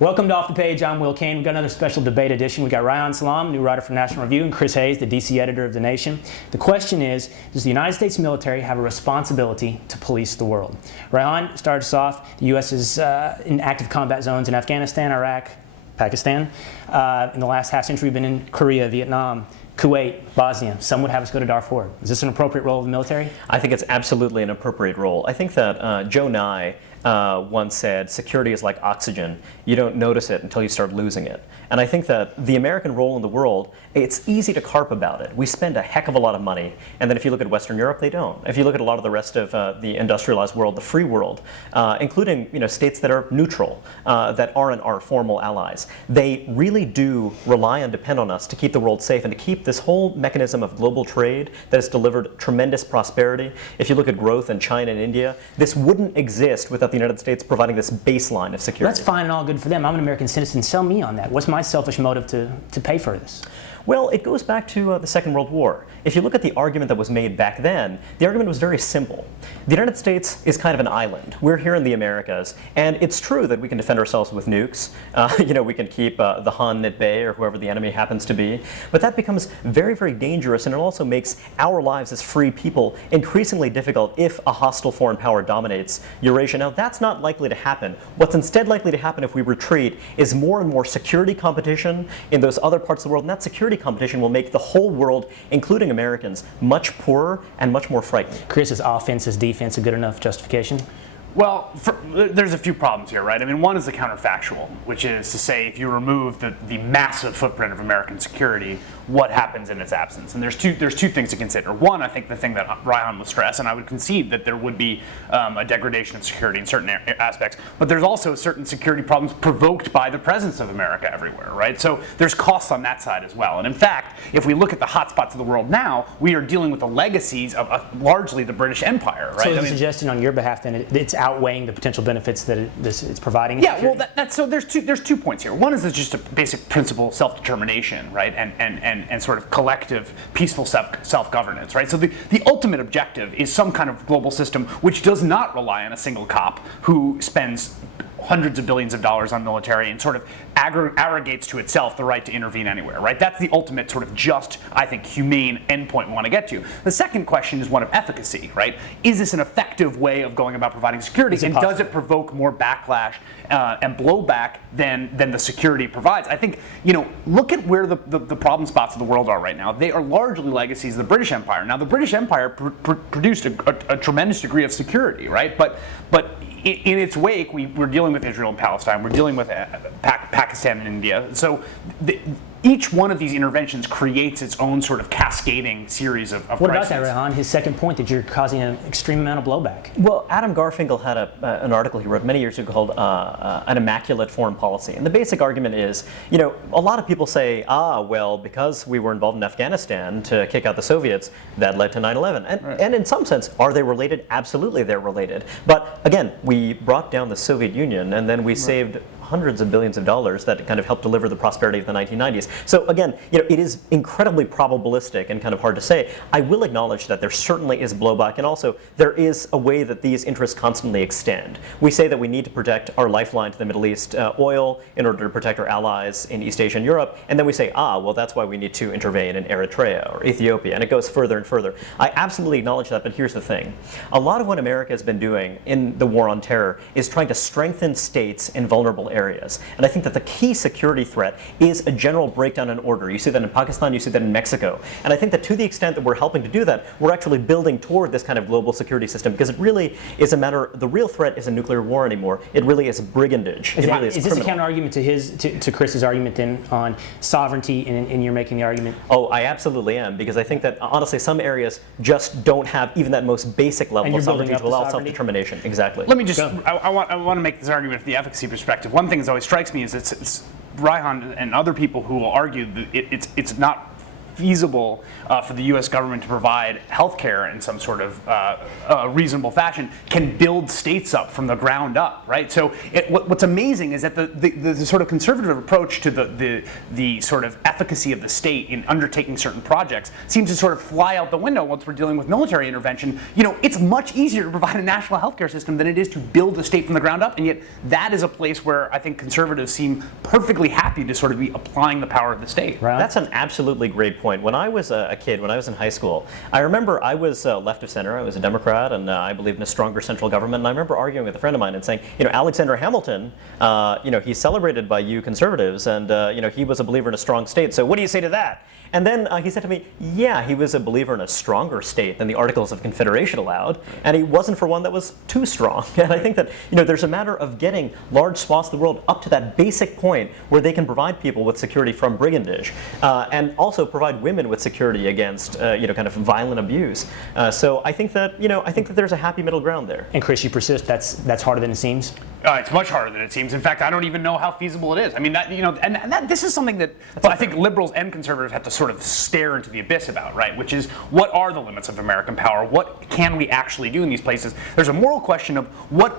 Welcome to Off the Page. I'm Will Cain. We've got another special debate edition. We've got Reihan Salam, new writer for National Review, and Chris Hayes, the DC editor of The Nation. The question is, does the United States military have a responsibility to police the world? Reihan, starts us off. The U.S. is in active combat zones in Afghanistan, Iraq, Pakistan. In the last half century, we've been in Korea, Vietnam, Kuwait, Bosnia. Some would have us go to Darfur. Is this an appropriate role of the military? I think it's absolutely an appropriate role. I think that Joe Nye once said, security is like oxygen. You don't notice it until you start losing it. And I think that the American role in the world, it's easy to carp about it. We spend a heck of a lot of money, and then if you look at Western Europe, they don't. If you look at a lot of the rest of the industrialized world, the free world, including states that are neutral, that aren't our formal allies, they really do rely and depend on us to keep the world safe and to keep this whole mechanism of global trade that has delivered tremendous prosperity. If you look at growth in China and India, this wouldn't exist without the United States providing this baseline of security. That's fine and all good for them. I'm an American citizen. Sell me on that. What's my selfish motive to pay for this? Well, it goes back to the Second World War. If you look at the argument that was made back then, the argument was very simple. The United States is kind of an island. We're here in the Americas, and it's true that we can defend ourselves with nukes. We can keep the Hun at bay or whoever the enemy happens to be. But that becomes very, very dangerous, and it also makes our lives as free people increasingly difficult if a hostile foreign power dominates Eurasia. Now, that's not likely to happen. What's instead likely to happen if we retreat is more and more security competition in those other parts of the world, and that security competition will make the whole world, including Americans, much poorer and much more frightened. Chris, is offense, is defense a good enough justification? Well, there's a few problems here, right? I mean, one is the counterfactual, which is to say if you remove the massive footprint of American security, what happens in its absence? And there's two things to consider. One, I think the thing that Reihan would stress, and I would concede that there would be a degradation of security in certain aspects, but there's also certain security problems provoked by the presence of America everywhere, right? So there's costs on that side as well. And in fact, if we look at the hotspots of the world now, we are dealing with the legacies of largely the British Empire, right? So the suggestion on your behalf, then, it's outweighing the potential benefits that it's providing? Yeah, well, that's so there's two points here. One is just a basic principle of self-determination, right, and sort of collective, peaceful self-governance, right? So the ultimate objective is some kind of global system which does not rely on a single cop who spends hundreds of billions of dollars on military and sort of arrogates to itself the right to intervene anywhere, right? That's the ultimate sort of just, I think, humane endpoint we want to get to. The second question is one of efficacy, right? Is this an effective way of going about providing security, and does it provoke more backlash and blowback than the security provides? I think, look at where the problem spots of the world are right now. They are largely legacies of the British Empire. Now, the British Empire produced a tremendous degree of security, right? But in its wake, we're dealing with Israel and Palestine. We're dealing with Pakistan and India. So each one of these interventions creates its own sort of cascading series of What crises. about that, Reihan? His second point, that you're causing an extreme amount of blowback. Well, Adam Garfinkel had an article he wrote many years ago called An Immaculate Foreign Policy. And the basic argument is, a lot of people say, well, because we were involved in Afghanistan to kick out the Soviets, that led to 9/11. And in some sense, are they related? Absolutely, they're related. But again, we brought down the Soviet Union, and then we saved hundreds of billions of dollars that kind of helped deliver the prosperity of the 1990s. So again, it is incredibly probabilistic and kind of hard to say. I will acknowledge that there certainly is blowback, and also there is a way that these interests constantly extend. We say that we need to protect our lifeline to the Middle East, oil, in order to protect our allies in East Asia and Europe, and then we say, well, that's why we need to intervene in Eritrea or Ethiopia, and it goes further and further. I absolutely acknowledge that, but here's the thing. A lot of what America has been doing in the war on terror is trying to strengthen states in vulnerable areas. And I think that the key security threat is a general breakdown in order. You see that in Pakistan, you see that in Mexico. And I think that to the extent that we're helping to do that, we're actually building toward this kind of global security system, because it really is a matter, the real threat isn't nuclear war anymore. It really is brigandage. Is this a counter-argument to Chris's argument then on sovereignty, and you're making the argument? Oh, I absolutely am, because I think that honestly some areas just don't have even that most basic level of sovereignty to allow self-determination. Exactly. Let me just, I want to make this argument from the efficacy perspective. One thing that always strikes me is it's Reihan and other people who will argue that it's not feasible for the U.S. government to provide healthcare in some sort of reasonable fashion, can build states up from the ground up, right? So what's amazing is that the sort of conservative approach to the sort of efficacy of the state in undertaking certain projects seems to sort of fly out the window once we're dealing with military intervention. You know, it's much easier to provide a national healthcare system than it is to build a state from the ground up, and yet that is a place where I think conservatives seem perfectly happy to sort of be applying the power of the state. Right. That's an absolutely great point. When I was a kid, when I was in high school, I remember I was left of center. I was a Democrat, and I believed in a stronger central government. And I remember arguing with a friend of mine and saying, you know, Alexander Hamilton, you know, he's celebrated by you conservatives, and you know, he was a believer in a strong state. So what do you say to that? And then he said to me, yeah, he was a believer in a stronger state than the Articles of Confederation allowed, and he wasn't for one that was too strong. And I think that, you know, there's a matter of getting large swaths of the world up to that basic point where they can provide people with security from brigandage, and also provide women with security against, you know, kind of violent abuse. So I think that, you know, I think that there's a happy middle ground there. And Chris, you persist. That's harder than it seems. It's much harder than it seems. In fact, I don't even know how feasible it is. I mean, that, you know, and that this is something that I think liberals and conservatives have to sort of stare into the abyss about, right? Which is, what are the limits of American power? What can we actually do in these places? There's a moral question of what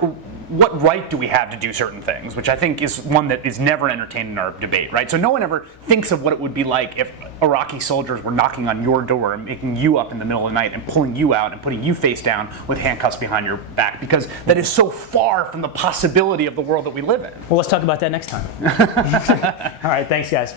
right do we have to do certain things, which I think is one that is never entertained in our debate, right? So no one ever thinks of what it would be like if Iraqi soldiers were knocking on your door and making you up in the middle of the night and pulling you out and putting you face down with handcuffs behind your back, because that is so far from the possibility of the world that we live in. Well, let's talk about that next time. All right, thanks, guys.